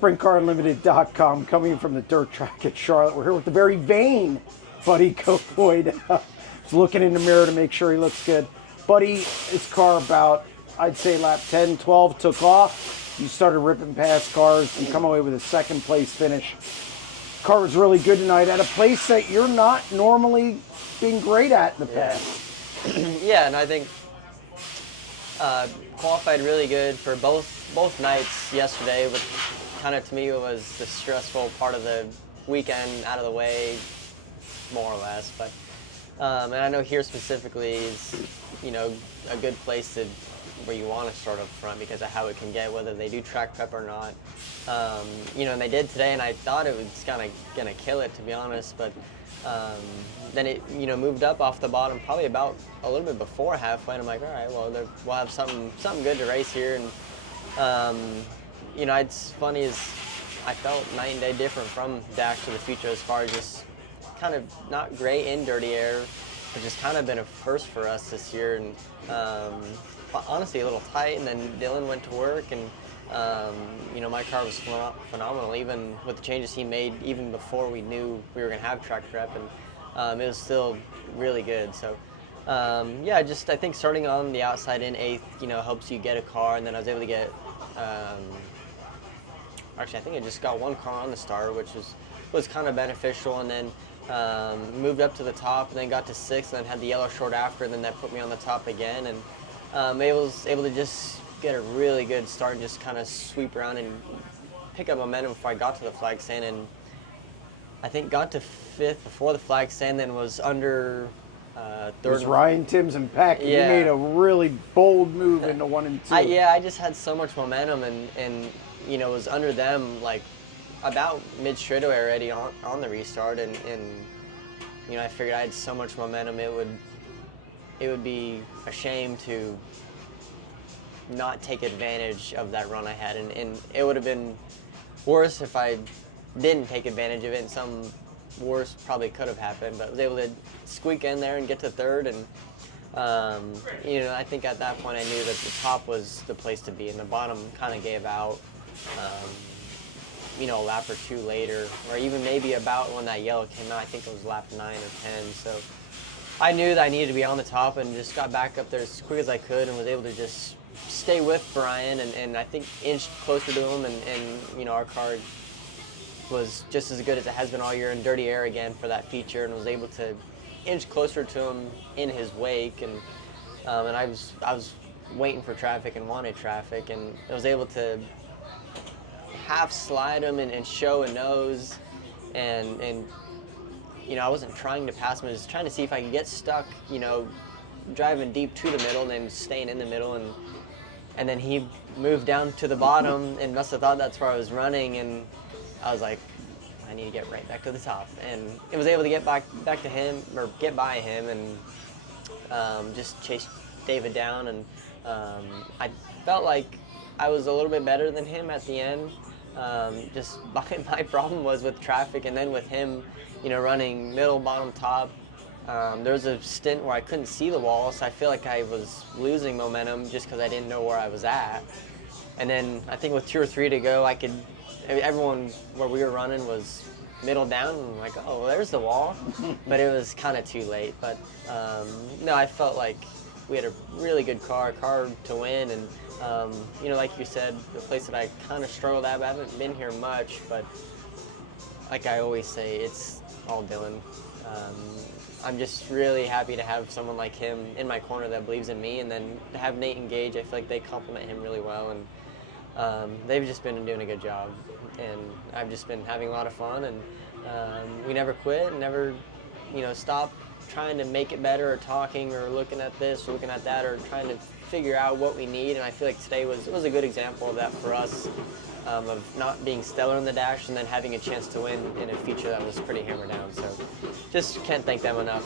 SprintCarUnlimited.com, coming from the dirt track at Charlotte. We're here with the very vain Buddy Kofoid. He's looking in the mirror to make sure he looks good. Buddy, his car about, I'd say lap 10, 12, took off. You started ripping past cars and come away with a second place finish. Car was really good tonight at a place that you're not normally being great at in the past. Yeah, and I think qualified really good for both nights yesterday, which kind of to me was the stressful part of the weekend out of the way, more or less. But and I know here specifically is, you know, a good place to where you want to start up front because of how it can get, whether they do track prep or not. You know, and they did today, and I thought it was kind of gonna kill it, to be honest. But then it, you know, moved up off the bottom probably about a little bit before halfway, and I'm like, all right, well, we'll have something good to race here. And you know, it's funny is I felt night and day different from Dash to the Future as far as just kind of not great in dirty air, which has kind of been a first for us this year. And honestly, a little tight. And then Dylan went to work, and you know, my car was phenomenal, even with the changes he made, even before we knew we were going to have track prep, and it was still really good. So yeah, just I think starting on the outside in 8th, you know, helps you get a car, and then I was able to get, actually I think I just got one car on the start, which was kind of beneficial, and then moved up to the top, and then got to 6th, and then had the yellow short after, and then that put me on the top again, and I was able to just get a really good start and just kind of sweep around and pick up momentum before I got to the flag stand, and I think got to 5th before the flag stand, then was under 3rd. It was Ryan, Timms, and Peck. Yeah. You made a really bold move into 1 and 2. I just had so much momentum, and you know, was under them like about mid straightaway already on the restart, and you know, I figured I had so much momentum it would be a shame to not take advantage of that run I had, and it would have been worse if I didn't take advantage of it, and some worse probably could have happened, but I was able to squeak in there and get to 3rd, and you know, I think at that point I knew that the top was the place to be, and the bottom kind of gave out, you know, a lap or 2 later, or even maybe about when that yellow came out. I think it was lap 9 or 10, so I knew that I needed to be on the top, and just got back up there as quick as I could, and was able to just stay with Brian, and I think inched closer to him, and you know, our car was just as good as it has been all year in dirty air again for that feature, and was able to inch closer to him in his wake, and I was waiting for traffic and wanted traffic, and I was able to half slide him and show a nose, and you know, I wasn't trying to pass him, I was trying to see if I could get stuck, you know, driving deep to the middle and then staying in the middle, and then he moved down to the bottom and must have thought that's where I was running, and I was like, I need to get right back to the top, and I was able to get back to him, or get by him, and just chase David down, and I felt like I was a little bit better than him at the end. Just my problem was with traffic, and then with him, you know, running middle, bottom, top. There was a stint where I couldn't see the wall, so I feel like I was losing momentum just because I didn't know where I was at. And then I think with 2 or 3 to go, everyone where we were running was middle down, and I'm like, oh, well, there's the wall. But it was kind of too late. But no, I felt like we had a really good car to win, and you know, like you said, the place that I kind of struggled at, I haven't been here much, but like I always say, it's all Dylan. I'm just really happy to have someone like him in my corner that believes in me, and then to have Nate and Gage, I feel like they complement him really well, and they've just been doing a good job, and I've just been having a lot of fun, and we never quit, and never, you know, stop trying to make it better, or talking, or looking at this, or looking at that, or trying to figure out what we need. And I feel like today was a good example of that for us, of not being stellar in the dash and then having a chance to win in a feature that was pretty hammered down. So just can't thank them enough,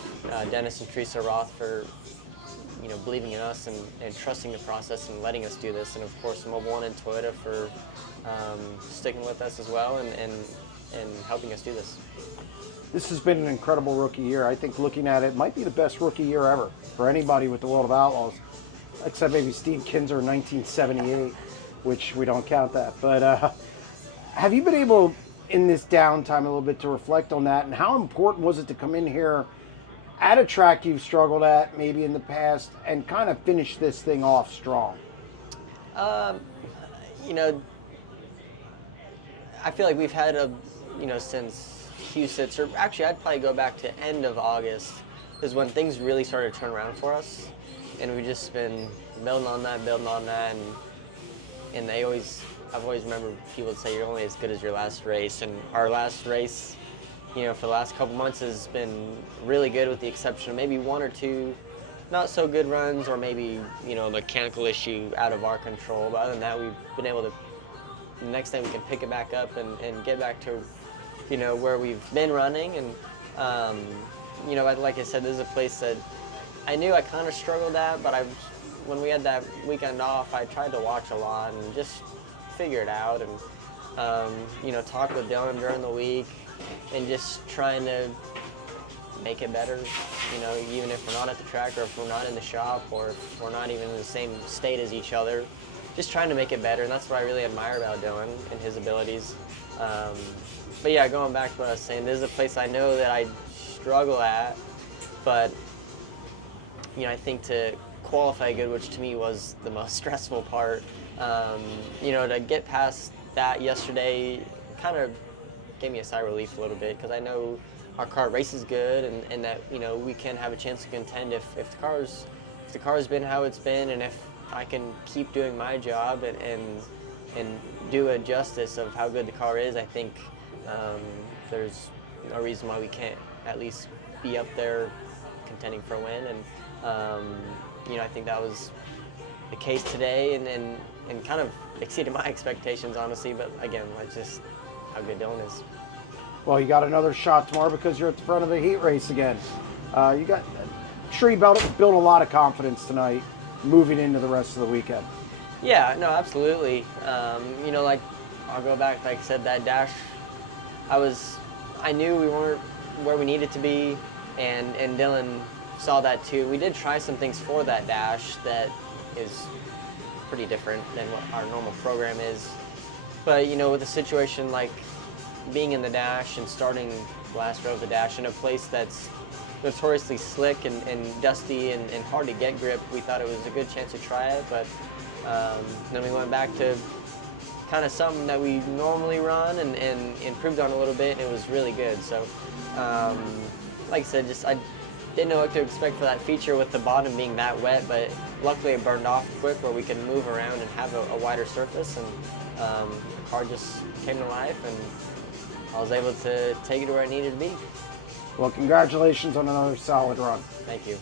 Dennis and Teresa Roth, for, you know, believing in us and trusting the process and letting us do this, and of course Mobile One and Toyota for sticking with us as well, and helping us do this. This has been an incredible rookie year. I think looking at it, might be the best rookie year ever for anybody with the World of Outlaws, except maybe Steve Kinzer in 1978, which we don't count that. But Have you been able, in this downtime, a little bit to reflect on that, and how important was it to come in here at a track you've struggled at maybe in the past and kind of finish this thing off strong? You know, I feel like we've had since Husitz, or actually I'd probably go back to end of August, is when things really started to turn around for us. And we've just been building on that, and I've always remembered people say you're only as good as your last race, and our last race, for the last couple months has been really good, with the exception of maybe one or two not so good runs, or maybe, mechanical issue out of our control. But other than that, we've been able to, the next time we can pick it back up and get back to, where we've been running. And, like I said, this is a place that I knew I kind of struggled at, but when we had that weekend off, I tried to watch a lot and just figure it out, and, talk with Dylan during the week, and just trying to make it better, even if we're not at the track, or if we're not in the shop, or if we're not even in the same state as each other, just trying to make it better. And that's what I really admire about Dylan and his abilities. But yeah, going back to what I was saying, this is a place I know that I struggle at, but I think to qualify good, which to me was the most stressful part, to get past that yesterday kind of gave me a sigh of relief a little bit, because I know our car races good, and that we can have a chance to contend if the car's been how it's been, and if I can keep doing my job and do a justice of how good the car is. I think there's no reason why we can't at least be up there contending for a win, and I think that was the case today, and kind of exceeded my expectations, honestly. But again, that's just how good Dylan is. Well, you got another shot tomorrow because you're at the front of the heat race again. I'm sure you built a lot of confidence tonight moving into the rest of the weekend. Yeah, no, absolutely. Like, I'll go back, like I said, that dash, I knew we weren't where we needed to be, and Dylan saw that too. We did try some things for that dash that is pretty different than what our normal program is. But, with a situation like being in the dash and starting last row of the dash in a place that's notoriously slick and dusty and hard to get grip, we thought it was a good chance to try it. But then we went back to kind of something that we normally run and improved on a little bit, and it was really good. So, like I said, I didn't know what to expect for that feature with the bottom being that wet, but luckily it burned off quick where we could move around and have a wider surface, and the car just came to life, and I was able to take it to where I needed to be. Well, congratulations on another solid run. Thank you.